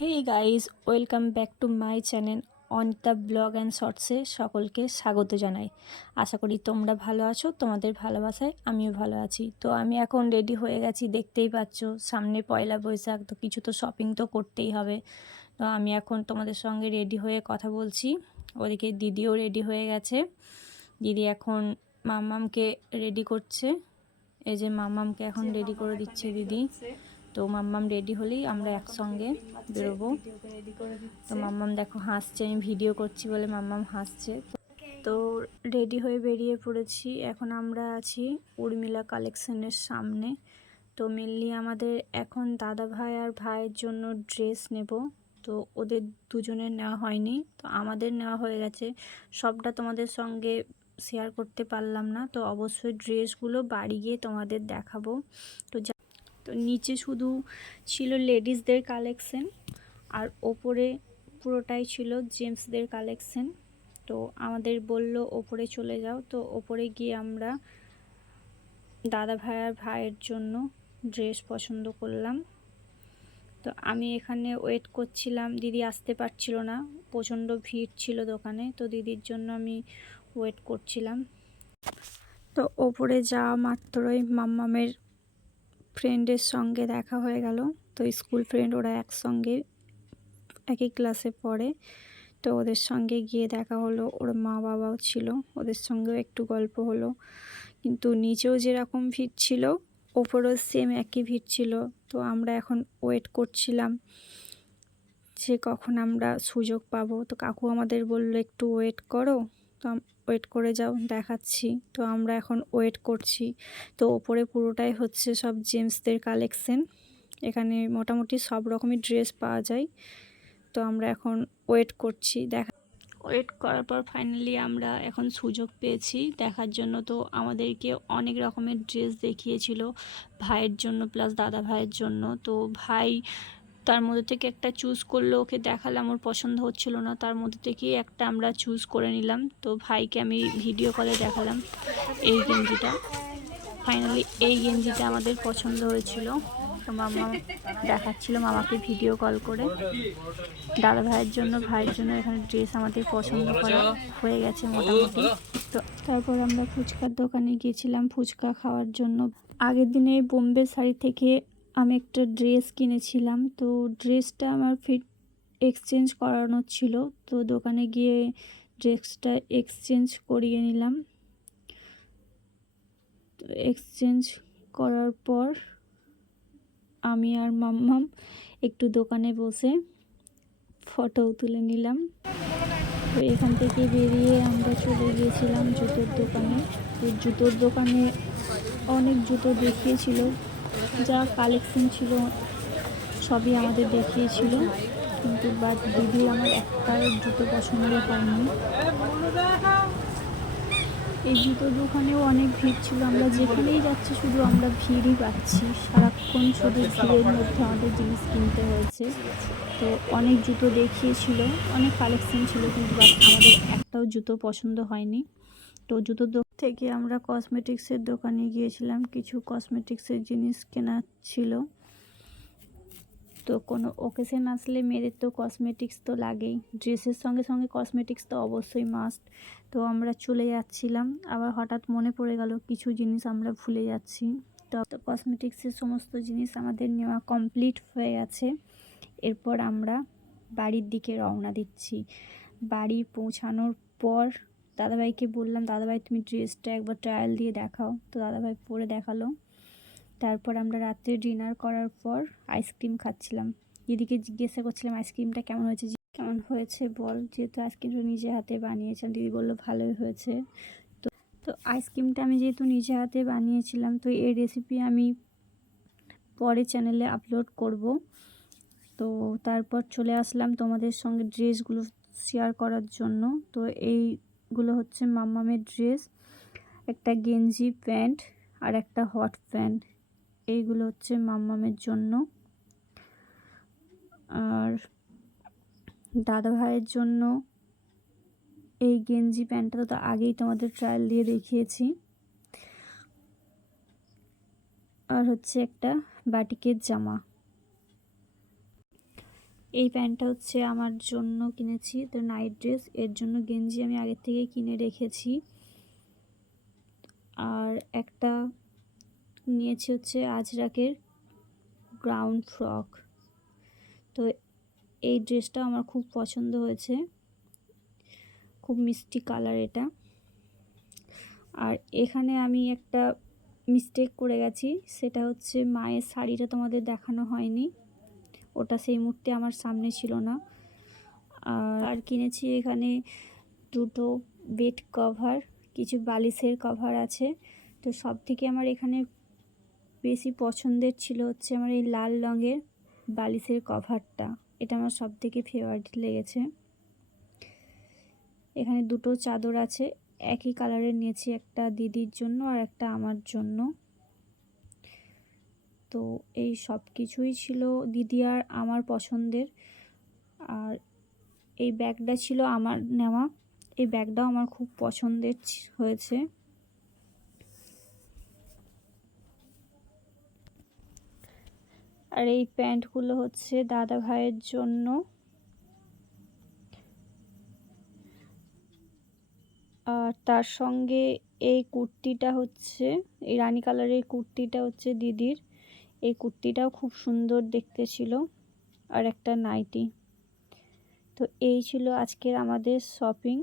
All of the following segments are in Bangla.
Hey guys, welcome back to my channel Anita blog and শর্টসে সকলকে স্বাগত জানাই। আশা করি তোমরা ভালো আছো, তোমাদের ভালোবাসায় আমিও ভালো আছি। তো আমি এখন রেডি হয়ে গেছি, দেখতেই পাচ্ছ সামনে পয়লা বৈশাখ, তো কিছু তো শপিং তো করতেই হবে। তো আমি এখন তোমাদের সঙ্গে রেডি হয়ে কথা বলছি। ওদিকে দিদিও রেডি হয়ে গেছে। দিদি এখন মাম্মামকে রেডি করছে। এই যে মাম্মামকে এখন রেডি করে দিচ্ছে দিদি। তো মাম্মাম রেডি হলেই আমরা একসঙ্গে বেরোবো। তো মাম্মাম দেখো হাসছে, আমি ভিডিও করছি বলে মাম্মাম হাসছে। তো রেডি হয়ে বেরিয়ে পড়েছি। এখন আমরা আছি উর্মিলা কালেকশনের সামনে। তো মেনলি আমাদের এখন দাদা ভাই আর ভাইয়ের জন্য ড্রেস নেব। তো ওদের দুজনের নেওয়া হয়নি, তো আমাদের নেওয়া হয়ে গেছে। সবটা তোমাদের সঙ্গে শেয়ার করতে পারলাম না, তো অবশ্যই ড্রেসগুলো বাড়ি গিয়ে তোমাদের দেখাবো। তো নিচে শুধু ছিল লেডিসদের কালেকশন, আর ওপরে পুরোটাই ছিল জেন্টসদের কালেকশন। তো আমাদের বলল ওপরে চলে যাও। তো ওপরে গিয়ে আমরা দাদা ভাই আর ভাইয়ের জন্য ড্রেস পছন্দ করলাম। তো আমি এখানে ওয়েট করছিলাম, দিদি আসতে পারছিল না, প্রচণ্ড ভিড় ছিল দোকানে। তো দিদির জন্য আমি ওয়েট করছিলাম। তো ওপরে যাওয়া মাত্রই মাম্মামের ফ্রেন্ডের সঙ্গে দেখা হয়ে গেল। তো স্কুল ফ্রেন্ড, ওরা একসঙ্গে একই ক্লাসে পড়ে। তো ওদের সঙ্গে গিয়ে দেখা হলো, ওর মা বাবাও ছিল, ওদের সঙ্গেও একটু গল্প হলো। কিন্তু নিচেও যেরকম ভিড় ছিল ওপরেও সেম একই ভিড় ছিল। তো আমরা এখন ওয়েট করছিলাম যে কখন আমরা সুযোগ পাবো। তো কাকু আমাদের বলল একটু ওয়েট করো। তো ওয়েট করে যাও, দেখাচ্ছি। তো আমরা এখন ওয়েট করছি। তো ওপরে পুরোটাই হচ্ছে সব জেন্টসদের কালেকশন। এখানে মোটামুটি সব রকমের ড্রেস পাওয়া যায়। তো আমরা এখন ওয়েট করছি, ওয়েট করার পর ফাইনালি আমরা এখন সুযোগ পেয়েছি দেখার জন্য। তো আমাদেরকে অনেক রকমের ড্রেস দেখিয়েছিল ভাইয়ের জন্য প্লাস দাদা ভাইয়ের জন্য। তো ভাই তার মধ্যে থেকে একটা চুজ করলো, ওকে দেখালাম, ওর পছন্দ হচ্ছিল না, তার মধ্যে থেকেই একটা আমরা চুজ করে নিলাম। তো ভাইকে আমি ভিডিও কলে দেখালাম এই গেঞ্জিটা। ফাইনালি এই গেঞ্জিটা আমাদের পছন্দ হয়েছিল। তো মামা দেখাচ্ছিল মামাকে ভিডিও কল করে। দাদা ভাইয়ের জন্য ভাইয়ের জন্য এখানে ড্রেস আমাদের পছন্দ করা হয়ে গেছে মোটামুটি। তো তারপর আমরা ফুচকার দোকানে গিয়েছিলাম ফুচকা খাওয়ার জন্য। আগের দিনে বোম্বে শাড়ি থেকে আমি একটা ড্রেস কিনেছিলাম। তো ড্রেসটা আমার এক্সচেঞ্জ করানো ছিল। তো দোকানে গিয়ে ড্রেসটা এক্সচেঞ্জ করিয়ে নিলাম। তো এক্সচেঞ্জ করার পর আমি আর মাম্মাম একটু দোকানে বসে ফটো তুলে নিলাম। তো এখান থেকে বেরিয়ে আমরা চলে গিয়েছিলাম জুতোর দোকানে। তো জুতোর দোকানে অনেক জুতো দেখিয়েছিল, যা কালেকশন ছিল সবই আমাদের দেখিয়েছিল। কিন্তু বাট দিদি আমার একটা জুতো পছন্দ হয়নি। এই জুতোর দোকানেও অনেক ভিড় ছিল, আমরা যেখানেই যাচ্ছি শুধু আমরা ভিড়ই পাচ্ছি, সারাক্ষণ শুধু ভিড়ের মধ্যে আমাদের জিনিস কিনতে হয়েছে। তো অনেক জুতো দেখিয়েছিল, অনেক কালেকশন ছিল, কিন্তু বাট আমাদের একটাও জুতো পছন্দ হয়নি। তো জুতোর দোকান থেকে আমরা কসমেটিক্সের দোকানে গিয়েছিলাম, কিছু কসমেটিক্সের জিনিস কেনার ছিল। তো কোনো ওকেশন আসলে মেয়েদের তো কসমেটিক্স তো লাগেই, ড্রেসের সঙ্গে সঙ্গে কসমেটিক্স তো অবশ্যই মাস্ট। তো আমরা চলে যাচ্ছিলাম, আবার হঠাৎ মনে পড়ে গেল কিছু জিনিস আমরা ভুলে যাচ্ছি। তো কসমেটিক্সের সমস্ত জিনিস আমাদের নেওয়া কমপ্লিট হয়ে গেছে। এরপর আমরা বাড়ির দিকে রওনা দিচ্ছি। বাড়ি পৌঁছানোর পর দাদাভাইকে বললাম, দাদাভাই তুমি ড্রেসটা একবার ট্রায়াল দিয়ে দেখাও। তো দাদাভাই পরে দেখালো। তারপর আমরা রাত্রে ডিনার করার পর আইসক্রিম খাচ্ছিলাম। দিদিকে জিজ্ঞাসা করছিলাম আইসক্রিমটা কেমন হয়েছে, কেমন হয়েছে বল, যেহেতু আইসক্রিমটা নিজে হাতে বানিয়েছিলাম। দিদি বললো ভালোই হয়েছে। তো আইসক্রিমটা আমি যেহেতু নিজে হাতে বানিয়েছিলাম, তো এই রেসিপি আমি পরে চ্যানেলে আপলোড করব। তো তারপর চলে আসলাম তোমাদের সঙ্গে ড্রেসগুলো শেয়ার করার জন্য। তো এইগুলো হচ্ছে মাম্মামের ড্রেস, একটা গেঞ্জি প্যান্ট আর একটা হট প্যান্ট। এইগুলো হচ্ছে মাম্মামের জন্য। আর দাদা ভাইয়ের জন্য এই গেঞ্জি প্যান্টটা তো আগেই তোমাদের ট্রায়াল দিয়ে দেখিয়েছি। আর হচ্ছে একটা বাটিকের জামা। এই প্যান্টটা হচ্ছে আমার জন্য কিনেছি, তো নাইট ড্রেস। এর জন্য গেঞ্জি আমি আগের থেকে কিনে রেখেছি। আর একটা নিয়েছি হচ্ছে আজরাকের গ্রাউন্ড ফ্রক। তো এই ড্রেসটা আমার খুব পছন্দ হয়েছে, খুব মিষ্টি কালার এটা। আর এখানে আমি একটা মিস্টেক করে গেছি, সেটা হচ্ছে মায়ের শাড়িটা তোমাদের দেখানো হয়নি, ওটা সেই মুহূর্তে আমার সামনে ছিল না। আর কিনেছি এখানে দুটো বেড কভার, কিছু বালিশের কভার আছে। তো সব থেকে আমার এখানে বেশি পছন্দের ছিল হচ্ছে আমার এই লাল রঙের বালিশের কভারটা, এটা আমার সব থেকে ফেভারিট লেগেছে। এখানে দুটো চাদর আছে, একই কালারের নিয়েছি, একটা দিদির জন্য আর একটা আমার জন্য। তো এই সব কিছুই ছিল দিদি আর আমার পছন্দের। আর এই ব্যাগটা ছিল আমার নেওয়া, এই ব্যাগটাও আমার খুব পছন্দের হয়েছে। আর এই প্যান্টগুলো হচ্ছে দাদা ভাইয়ের জন্য। আর তার সঙ্গে এই কুর্তিটা হচ্ছে, এই রানী কালারের কুর্তিটা হচ্ছে দিদির। এই কুর্তিটাও খুব সুন্দর দেখতে ছিল, আর একটা নাইটি। তো এই ছিল আজকের আমাদের শপিং।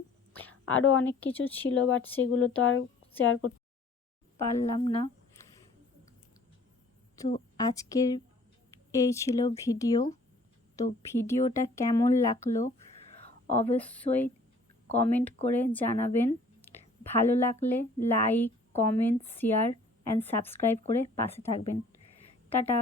আরও অনেক কিছু ছিল, বাট সেগুলো তো আর শেয়ার করতে পারলাম না। তো আজকের এই ছিল ভিডিও। তো ভিডিওটা কেমন লাগলো অবশ্যই কমেন্ট করে জানাবেন। ভালো লাগলে like, comment, share and subscribe করে পাশে থাকবেন। টাটা।